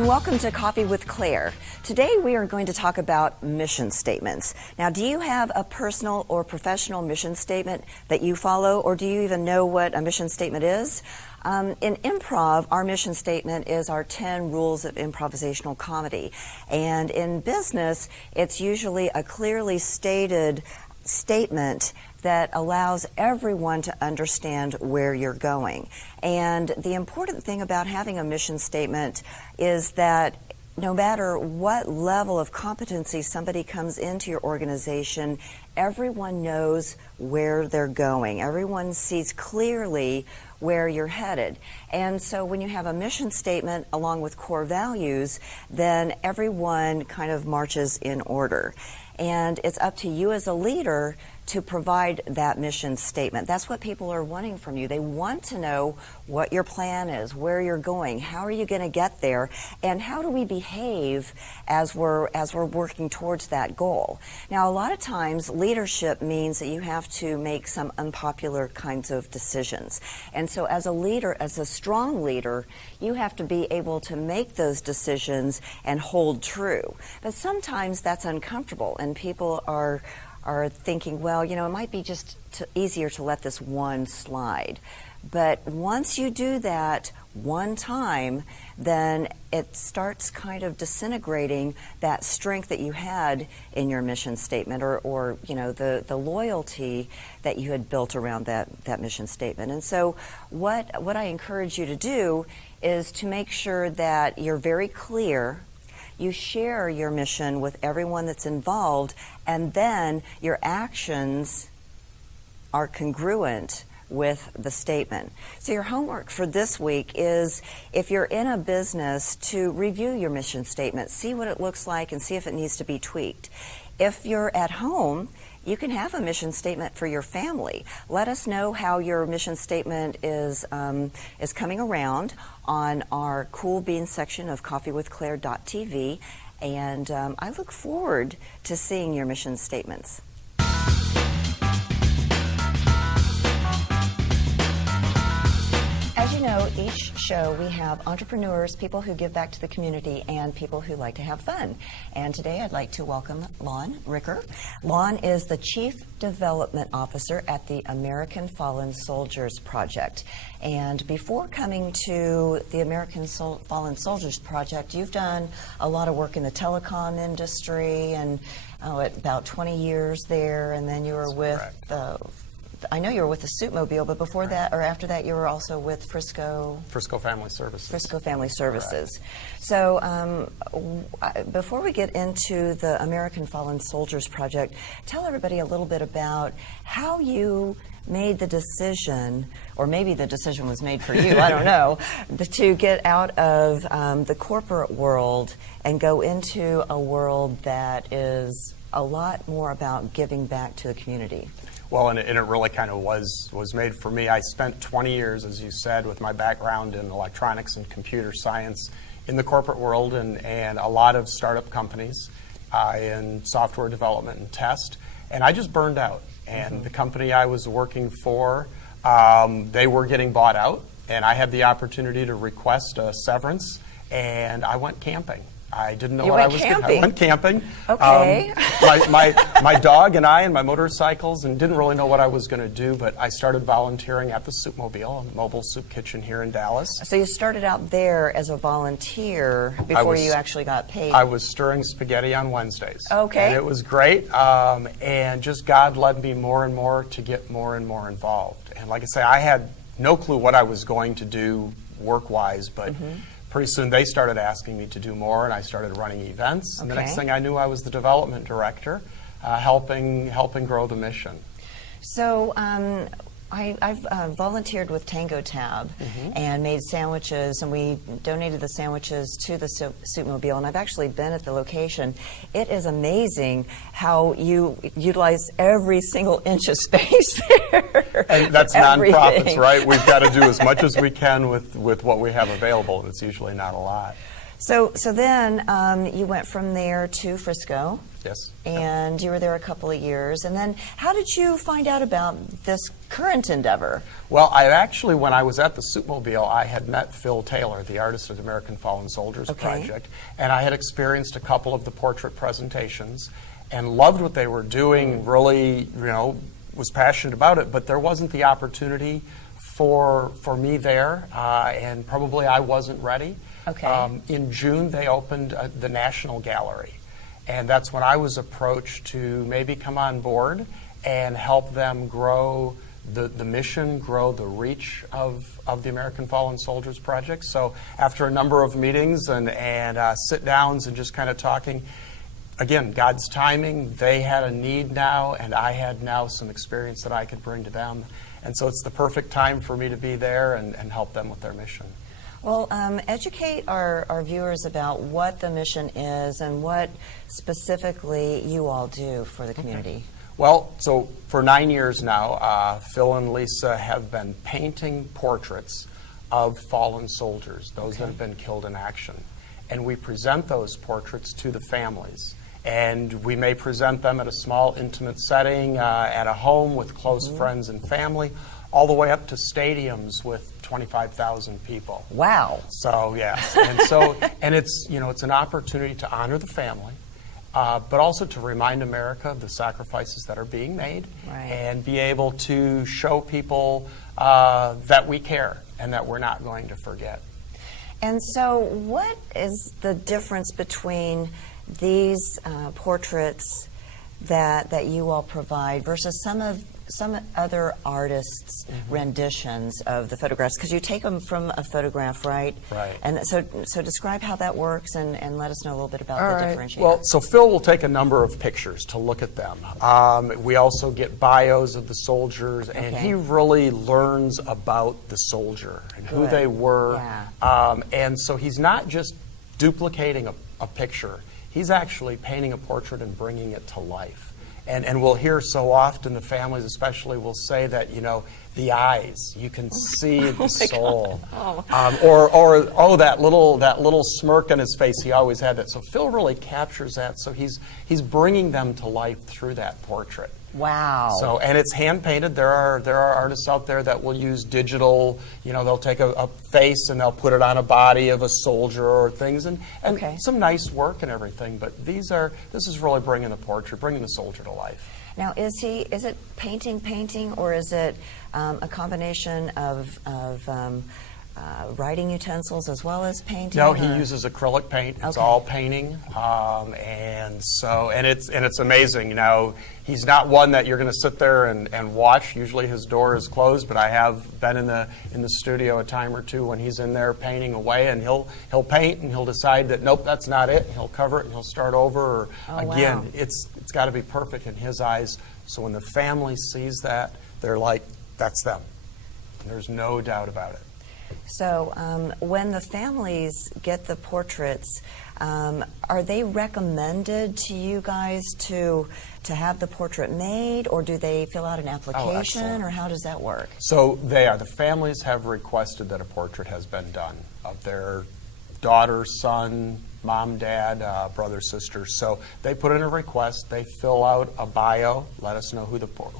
and welcome to Coffee with Claire. Today we are going to talk about mission statements. Now, do you have a personal or professional mission statement that you follow, or do you even know what a mission statement is? In improv, our mission statement is our 10 rules of improvisational comedy. And in business, it's usually a clearly stated statement that allows everyone to understand where you're going. And the important thing about having a mission statement is that no matter what level of competency somebody comes into your organization, everyone knows where they're going. Everyone sees clearly where you're headed. And so when you have a mission statement along with core values, then everyone kind of marches in order. And it's up to you as a leader to provide that mission statement. That's what people are wanting from you. They want to know what your plan is, where you're going, how are you going to get there, and how do we behave as we're working towards that goal. Now, a lot of times leadership means that you have to make some unpopular kinds of decisions. And so as a leader, as a strong leader, you have to be able to make those decisions and hold true. But sometimes that's uncomfortable, and people are thinking, well, you know, it might be just easier to let this one slide. But once you do that one time, then it starts kind of disintegrating that strength that you had in your mission statement, or you know, the loyalty that you had built around that mission statement. And so what I encourage you to do is to make sure that you're very clear. You share your mission with everyone that's involved, and then your actions are congruent with the statement. So your homework for this week is, if you're in a business, to review your mission statement, see what it looks like, and see if it needs to be tweaked. If you're at home, you can have a mission statement for your family. Let us know how your mission statement is coming around on our Cool Beans section of coffeewithclaire.tv, and I look forward to seeing your mission statements. As you know, each show we have entrepreneurs, people who give back to the community, and people who like to have fun. And today I'd like to welcome Lon Ricker. Lon is the Chief Development Officer at the American Fallen Soldiers Project. And before coming to the American Fallen Soldiers Project, you've done a lot of work in the telecom industry, and about 20 years there, and then you were with I know you were with the Suitmobile, but before that, or after that, you were also with Frisco Family Services. Frisco Family Services. So before we get into the American Fallen Soldiers Project, tell everybody a little bit about how you made the decision, or maybe the decision was made for you, I don't know, to get out of the corporate world and go into a world that is a lot more about giving back to the community. Well, and it really kind of was made for me. I spent 20 years, as you said, with my background in electronics and computer science in the corporate world, and a lot of startup companies in software development and test. And I just burned out. And the company I was working for, they were getting bought out, and I had the opportunity to request a severance, and I went camping. I didn't know what I was doing. I went camping. Okay. My dog and I and my motorcycles, and didn't really know what I was going to do, but I started volunteering at the Suitmobile, a mobile soup kitchen here in Dallas. So you started out there as a volunteer before you actually got paid. I was stirring spaghetti on Wednesdays. Okay. And it was great, and just God led me more and more to get more and more involved. And like I say, I had no clue what I was going to do work-wise, but pretty soon they started asking me to do more, and I started running events. And the next thing I knew, I was the development director, helping grow the mission. So I've volunteered with Tango Tab and made sandwiches, and we donated the sandwiches to the Suitmobile, and I've actually been at the location. It is amazing how you utilize every single inch of space there. And that's nonprofits, right? We've got to do as much as we can with what we have available, and it's usually not a lot. So then you went from there to Frisco. Yes. And you were there a couple of years. And then how did you find out about this current endeavor? Well, I actually, when I was at the Soupmobile, I had met Phil Taylor, the artist of the American Fallen Soldiers Project, and I had experienced a couple of the portrait presentations and loved what they were doing, really, was passionate about it, but there wasn't the opportunity for me there, and probably I wasn't ready. Okay. In June, they opened the National Gallery, and that's when I was approached to maybe come on board and help them grow the mission, grow the reach of the American Fallen Soldiers Project. So after a number of meetings and sit-downs and just kind of talking, again, God's timing, they had a need now, and I had now some experience that I could bring to them. And so it's the perfect time for me to be there and help them with their mission. Well, educate our viewers about what the mission is and what specifically you all do for the community. Okay. Well, so for 9 years now, Phil and Lisa have been painting portraits of fallen soldiers, those that have been killed in action. And we present those portraits to the families. And we may present them at a small, intimate setting, at a home with close friends and family, all the way up to stadiums with 25,000 people. Wow. So, yes. And it's, it's an opportunity to honor the family, but also to remind America of the sacrifices that are being made, and be able to show people that we care and that we're not going to forget. And so what is the difference between these portraits that you all provide versus some other artists' renditions of the photographs? Because you take them from a photograph, right? Right. And so describe how that works and let us know a little bit about the differentiator. Well, so Phil will take a number of pictures to look at them. We also get bios of the soldiers, and he really learns about the soldier and who they were. Yeah. And so he's not just duplicating a picture. He's actually painting a portrait and bringing it to life. And we'll hear so often, the families especially will say that, the eyes, you can see the soul. Or that little smirk on his face, he always had that. So Phil really captures that. So he's bringing them to life through that portrait. Wow. So, and it's hand painted. There are artists out there that will use digital, they'll take a face and they'll put it on a body of a soldier or things, and some nice work and everything. But this is really bringing the portrait, bringing the soldier to life. Now, is it painting, or is it a combination of writing utensils as well as painting? No, he uses acrylic paint. It's all painting, and it's amazing. He's not one that you're going to sit there and watch. Usually his door is closed, but I have been in the studio a time or two when he's in there painting away, and he'll paint and he'll decide that nope, that's not it. He'll cover it and he'll start over. Or again, wow. It's got to be perfect in his eyes. So when the family sees that, they're like, that's them. And there's no doubt about it. So when the families get the portraits, are they recommended to you guys to have the portrait made, or do they fill out an application, or how does that work? So the families have requested that a portrait has been done of their daughter, son, mom, dad, brother, sister. So they put in a request, they fill out a bio, let us know who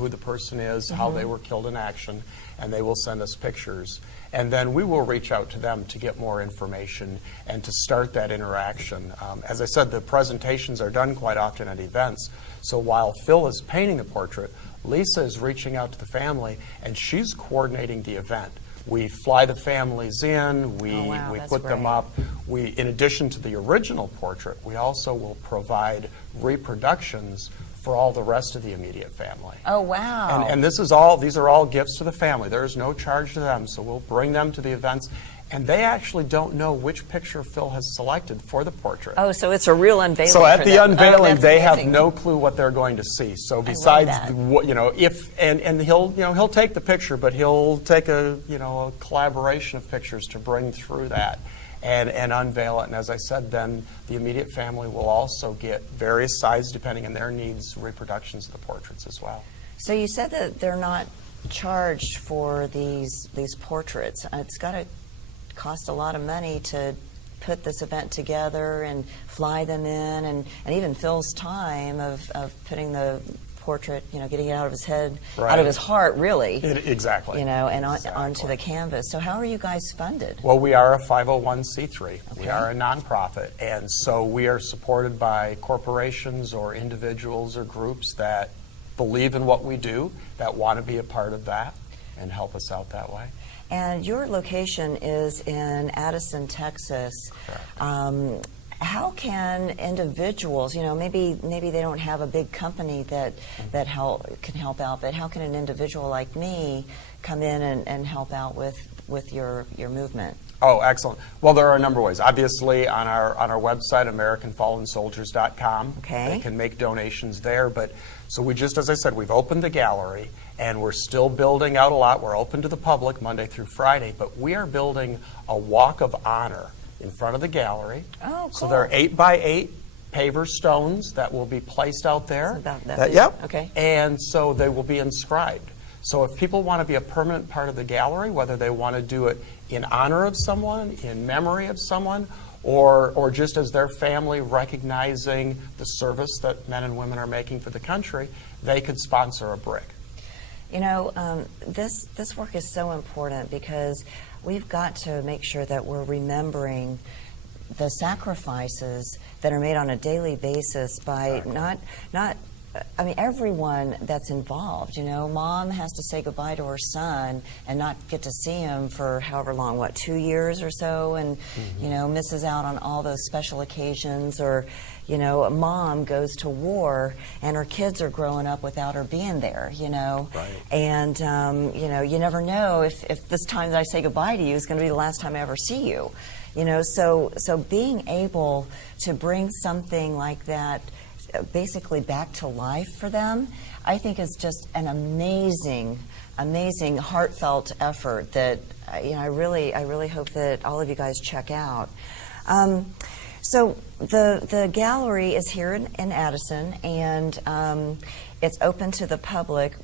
the person is, how they were killed in action, and they will send us pictures. And then we will reach out to them to get more information and to start that interaction. As I said, the presentations are done quite often at events. So while Phil is painting the portrait, Lisa is reaching out to the family, and she's coordinating the event. We fly the families in, we put them up. In addition to the original portrait, we also will provide reproductions for all the rest of the immediate family. Oh, wow. And these are all gifts to the family. There is no charge to them, so we'll bring them to the events. And they actually don't know which picture Phil has selected for the portrait. Oh, so it's a real unveiling. So at the unveiling, they amazing. have no clue what they're going to see. So besides, he'll take the picture, but he'll take a collaboration of pictures to bring through that and unveil it. And as I said, then the immediate family will also get various sizes, depending on their needs, reproductions of the portraits as well. So you said that they're not charged for these portraits. It's got to cost a lot of money to put this event together and fly them in, and even Phil's time of putting the portrait, getting it out of his head, out of his heart, really. Exactly. And onto the canvas. So how are you guys funded? Well, we are a 501c3. Okay. We are a nonprofit, and so we are supported by corporations or individuals or groups that believe in what we do, that want to be a part of that and help us out that way. And your location is in Addison, Texas. Correct. How can individuals, maybe they don't have a big company that can help out, but how can an individual like me come in and help out with your movement? Oh, excellent. Well, there are a number of ways. Obviously, on our website, AmericanFallenSoldiers.com, okay, they can make donations there. But so we just, as I said, we've opened the gallery, and we're still building out a lot. We're open to the public Monday through Friday, but we are building a walk of honor in front of the gallery. Oh, cool. So there are 8x8 paver stones that will be placed out there. It's about that big. Yep. Okay. And so they will be inscribed. So if people want to be a permanent part of the gallery, whether they want to do it in honor of someone, in memory of someone, or just as their family recognizing the service that men and women are making for the country, they could sponsor a brick. This work is so important because we've got to make sure that we're remembering the sacrifices that are made on a daily basis by everyone that's involved. Mom has to say goodbye to her son and not get to see him for however long, 2 years or so, and misses out on all those special occasions. Or mom goes to war and her kids are growing up without her being there. Right. And you never know if this time that I say goodbye to you is going to be the last time I ever see you. So being able to bring something like that basically back to life for them, I think is just an amazing, heartfelt effort that I really hope that all of you guys check out. So the gallery is here in Addison, and it's open to the public.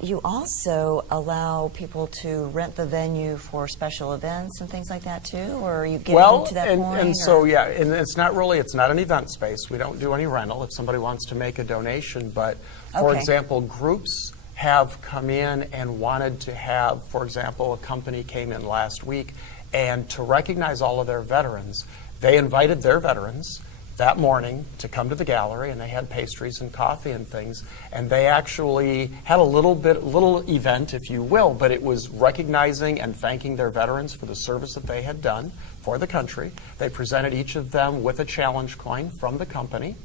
You also allow people to rent the venue for special events and things like that too, or are you getting to that point? And so and it's not an event space. We don't do any rental if somebody wants to make a donation. But for example, groups have come in and wanted to have, for example, a company came in last week, and to recognize all of their veterans, they invited their veterans that morning to come to the gallery, and they had pastries and coffee and things, and they actually had a little event, if you will, but it was recognizing and thanking their veterans for the service that they had done for the country. They presented each of them with a challenge coin from the company,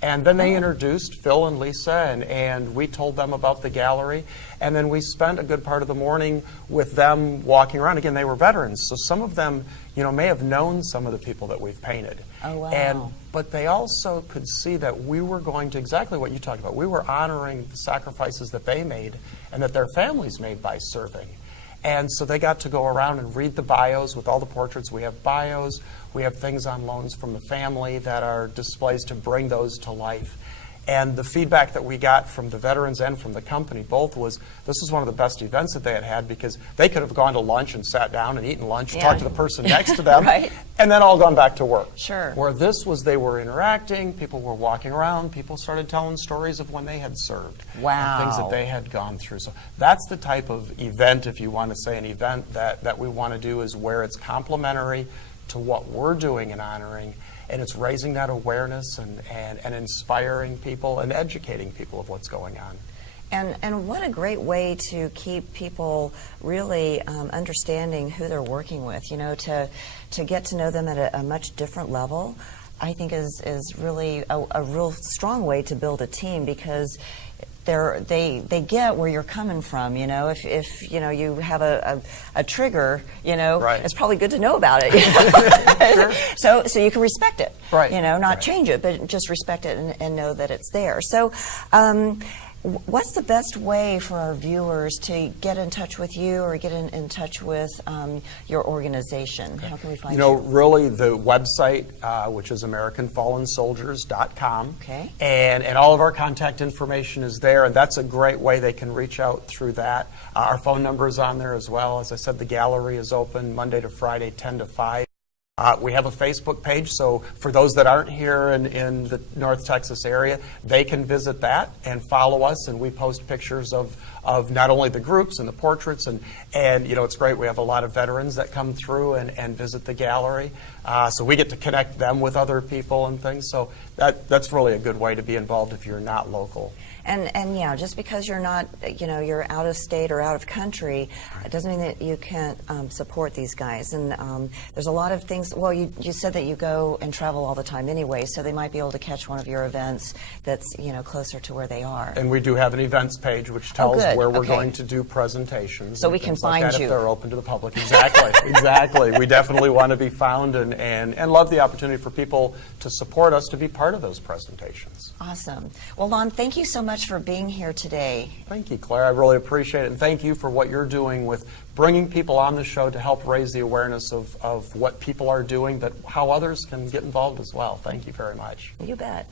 and then they introduced Phil and Lisa, and we told them about the gallery, and then we spent a good part of the morning with them walking around. Again, they were veterans, so some of them may have known some of the people that we've painted. Oh, wow. But they also could see that we were going to, exactly what you talked about, we were honoring the sacrifices that they made and that their families made by serving. And so they got to go around and read the bios. With all the portraits, we have bios. We have things on loans from the family that are displays to bring those to life. And the feedback that we got from the veterans and from the company both was this was one of the best events that they had had, because they could have gone to lunch and sat down and eaten lunch, talked to the person next to them, right, and then all gone back to work. Sure. Where this was, they were interacting, people were walking around, people started telling stories of when they had served. Wow. And things that they had gone through. So that's the type of event, if you want to say an event, that we want to do, is where it's complementary to what we're doing and honoring, and it's raising that awareness and inspiring people and educating people of what's going on. And what a great way to keep people really understanding who they're working with, to get to know them at a much different level, I think is really a real strong way to build a team, because they get where you're coming from. If you have a trigger, right, it's probably good to know about it. Sure. So you can respect it, right, not right, change it, but just respect it and know that it's there. So what's the best way for our viewers to get in touch with you or get in touch with your organization? How can we find you? Really the website, which is AmericanFallenSoldiers.com. Okay. And all of our contact information is there, and that's a great way they can reach out through that. Our phone number is on there as well. As I said, the gallery is open Monday to Friday, 10 to 5. We have a Facebook page, so for those that aren't here in the North Texas area, they can visit that and follow us, and we post pictures of not only the groups and the portraits, and it's great. We have a lot of veterans that come through and visit the gallery, so we get to connect them with other people and things. So that's really a good way to be involved if you're not local. And yeah, just because you're not, you're out of state or out of country, it doesn't mean that you can't support these guys. And there's a lot of things. Well, you said that you go and travel all the time anyway, so they might be able to catch one of your events that's closer to where they are. And we do have an events page which tells where we're going to do presentations. So we can find like that you if they're open to the public. Exactly, exactly. We definitely want to be found and love the opportunity for people to support us to be part of those presentations. Awesome. Well, Lon, thank you so much for being here today. Thank you, Claire. I really appreciate it. And thank you for what you're doing with bringing people on the show to help raise the awareness of what people are doing, but how others can get involved as well. Thank you very much. You bet.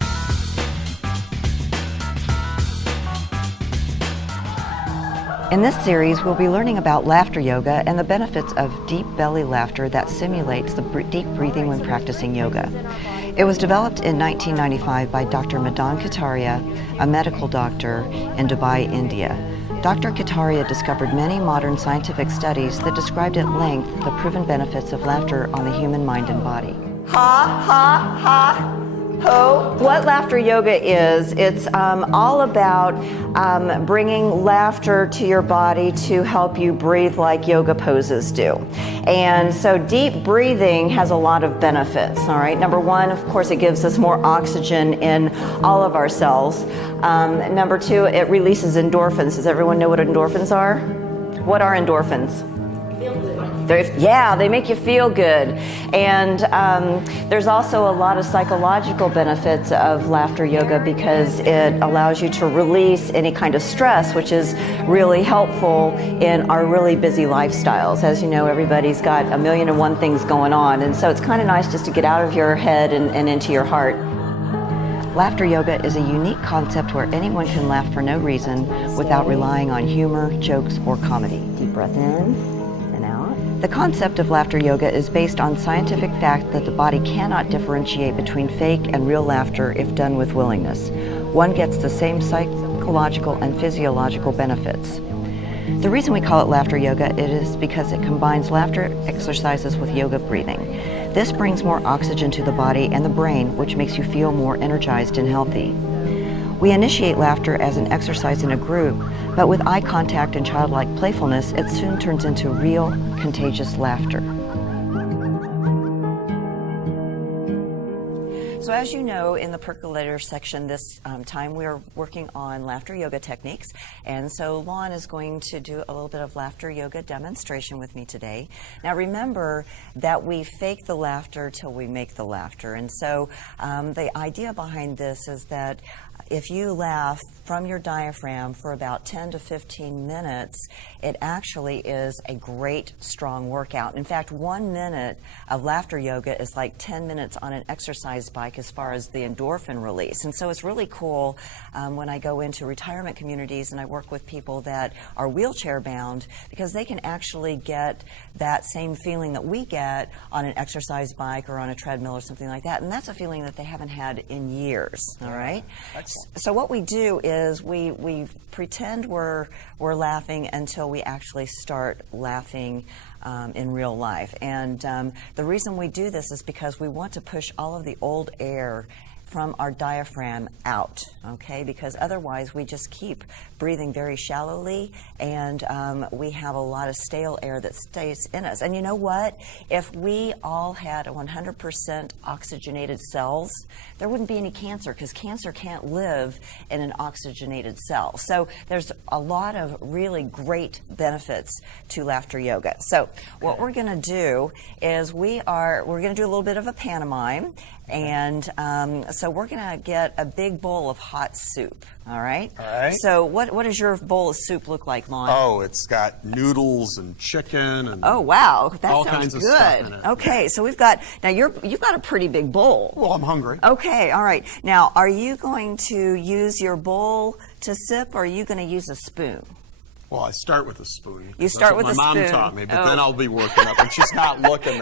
In this series, we'll be learning about laughter yoga and the benefits of deep belly laughter that simulates the deep breathing when practicing yoga. It was developed in 1995 by Dr. Madan Kataria, a medical doctor in Dubai, India. Dr. Kataria discovered many modern scientific studies that described at length the proven benefits of laughter on the human mind and body. Ha, ha, ha. Ho. What laughter yoga is, it's all about bringing laughter to your body to help you breathe like yoga poses do. And so deep breathing has a lot of benefits, all right? Number one, of course, it gives us more oxygen in all of our cells. Number two, it releases endorphins. Does everyone know what endorphins are? What are endorphins? Yeah, they make you feel good. And there's also a lot of psychological benefits of laughter yoga because it allows you to release any kind of stress, which is really helpful in our really busy lifestyles. As you know, everybody's got 1,000,001 things going on, and so it's kind of nice just to get out of your head and into your heart. Laughter yoga is a unique concept where anyone can laugh for no reason without relying on humor, jokes, or comedy. Deep breath in. The concept of laughter yoga is based on scientific fact that the body cannot differentiate between fake and real laughter if done with willingness. One gets the same psychological and physiological benefits. The reason we call it laughter yoga is because it combines laughter exercises with yoga breathing. This brings more oxygen to the body and the brain, which makes you feel more energized and healthy. We initiate laughter as an exercise in a group, but with eye contact and childlike playfulness, it soon turns into real, contagious laughter. So as you know, in the percolator section this time, we are working on laughter yoga techniques. And so Lon is going to do a little bit of laughter yoga demonstration with me today. Now remember that we fake the laughter till we make the laughter. And so the idea behind this is that if you laugh from your diaphragm for about 10 to 15 minutes, it actually is a great, strong workout. In fact, 1 minute of laughter yoga is like 10 minutes on an exercise bike as far as the endorphin release. And so it's really cool when I go into retirement communities and I work with people that are wheelchair bound, because they can actually get that same feeling that we get on an exercise bike or on a treadmill or something like that. And that's a feeling that they haven't had in years, all right? So what we do is we pretend we're laughing until we actually start laughing in real life. And the reason we do this is because we want to push all of the old air from our diaphragm out, okay? Because otherwise we just keep breathing very shallowly, and we have a lot of stale air that stays in us. And you know what? If we all had 100% oxygenated cells, there wouldn't be any cancer, because cancer can't live in an oxygenated cell. So there's a lot of really great benefits to laughter yoga. So what we're going to do is we're going to do a little bit of a pantomime. And so we're going to get a big bowl of hot soup, all right? All right. So what does your bowl of soup look like, Lon? Oh, it's got noodles and chicken and oh, wow. That all sounds kinds of good. stuff in it. Okay, so we've got, now you've got a pretty big bowl. Well, I'm hungry. Okay, all right. Now, are you going to use your bowl to sip, or are you going to use a spoon? Well, I start with a spoon. You start with a spoon. My mom taught me, but then I'll be working up, and she's not looking.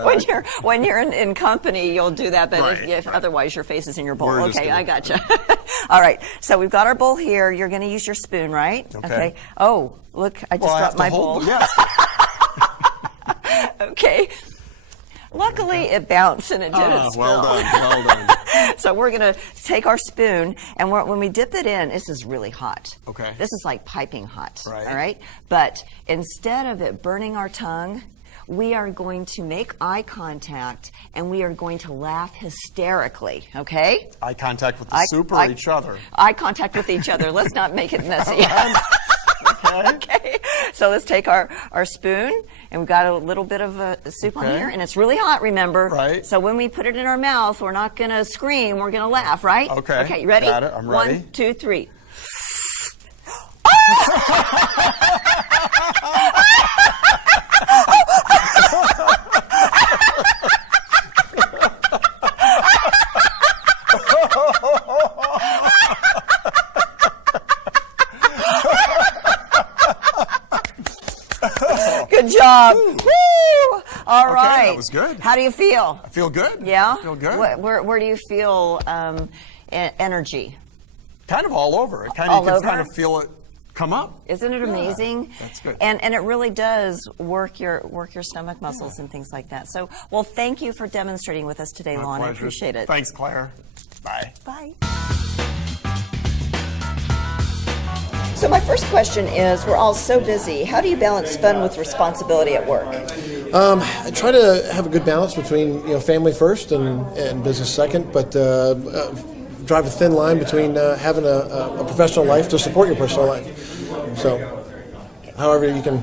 When you're in company, you'll do that, but Right, if otherwise your face is in your bowl. We're just Okay, gonna- I gotcha. All right, so we've got our bowl here. You're going to use your spoon, right? Okay. Oh, look, I just dropped my bowl. Yes. Okay. Luckily, it bounced and it didn't spill. Well done, well done. So we're going to take our spoon, and when we dip it in, this is really hot. Okay. This is like piping hot. Right. All right? But instead of it burning our tongue, we are going to make eye contact, and we are going to laugh hysterically, okay? Eye contact with the soup or each other? Eye contact with each other. Let's not make it messy. Okay. So let's take our spoon, and we've got a little bit of soup on here, and it's really hot, remember? Right. So when we put it in our mouth, we're not going to scream, we're going to laugh, right? Okay. Okay, you ready? Got it, I'm ready. 1, 2, 3. Good job. Woo! All right. that was good. How do you feel? I feel good. Yeah? I feel good. Where do you feel energy? Kind of all over. It kind All of, you over? can kind of feel it come up. Isn't it amazing? That's good. And it really does work your stomach muscles and things like that. So, well, thank you for demonstrating with us today, Lon. I Pleasure. appreciate it. Thanks, Claire. Bye. Bye. So my first question is, we're all so busy. How do you balance fun with responsibility at work? I try to have a good balance between family first and business second, but drive a thin line between having a professional life to support your personal life. So, however you can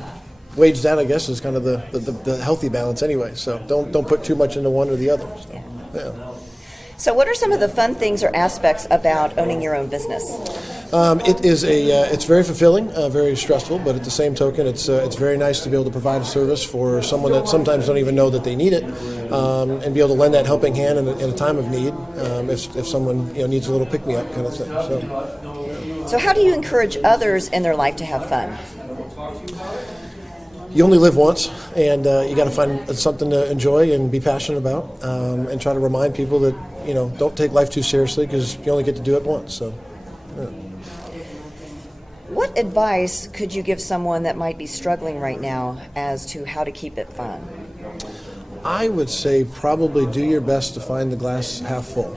wage that, I guess, is kind of the healthy balance anyway. So don't put too much into one or the other. So, yeah. So what are some of the fun things or aspects about owning your own business? It's very fulfilling, very stressful, but at the same token, it's very nice to be able to provide a service for someone that sometimes don't even know that they need it, and be able to lend that helping hand in a time of need, if someone needs a little pick me up kind of thing. So how do you encourage others in their life to have fun? You only live once, and you got to find something to enjoy and be passionate about, and try to remind people that don't take life too seriously because you only get to do it once. So. Yeah. What advice could you give someone that might be struggling right now as to how to keep it fun? I would say probably do your best to find the glass half full.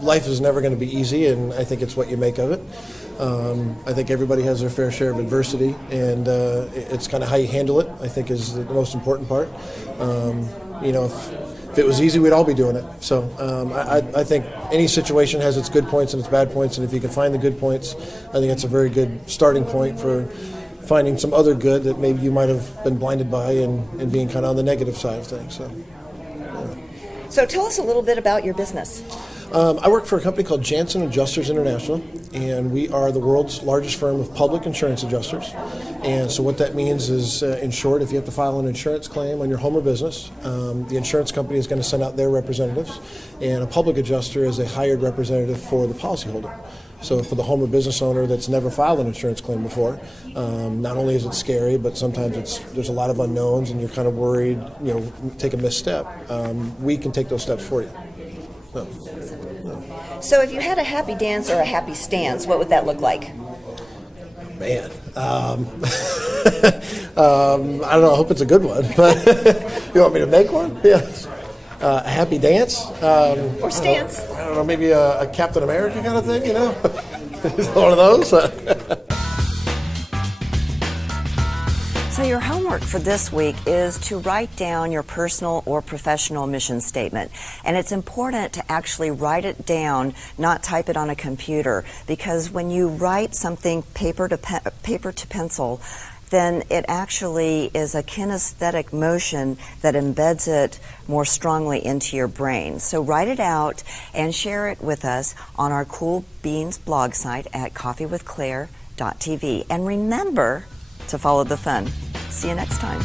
Life is never going to be easy, and I think it's what you make of it. I think everybody has their fair share of adversity, and it's kind of how you handle it, I think, is the most important part. If it was easy, we'd all be doing it. So I think any situation has its good points and its bad points, and if you can find the good points, I think it's a very good starting point for finding some other good that maybe you might have been blinded by and being kind of on the negative side of things. So tell us a little bit about your business. I work for a company called Janssen Adjusters International, and we are the world's largest firm of public insurance adjusters. And so what that means is, in short, if you have to file an insurance claim on your home or business, the insurance company is going to send out their representatives, and a public adjuster is a hired representative for the policyholder. So for the home or business owner that's never filed an insurance claim before, not only is it scary, but sometimes there's a lot of unknowns, and you're kind of worried, take a misstep. We can take those steps for you. So if you had a happy dance or a happy stance, what would that look like? Man, I don't know. I hope it's a good one. But you want me to make one? Yeah. A happy dance? Or stance? I don't know. Maybe a Captain America kind of thing. One of those. So your homework for this week is to write down your personal or professional mission statement. And it's important to actually write it down, not type it on a computer, because when you write something paper to pencil, then it actually is a kinesthetic motion that embeds it more strongly into your brain. So write it out and share it with us on our Cool Beans blog site at coffeewithclaire.tv. And remember to follow the fun. See you next time.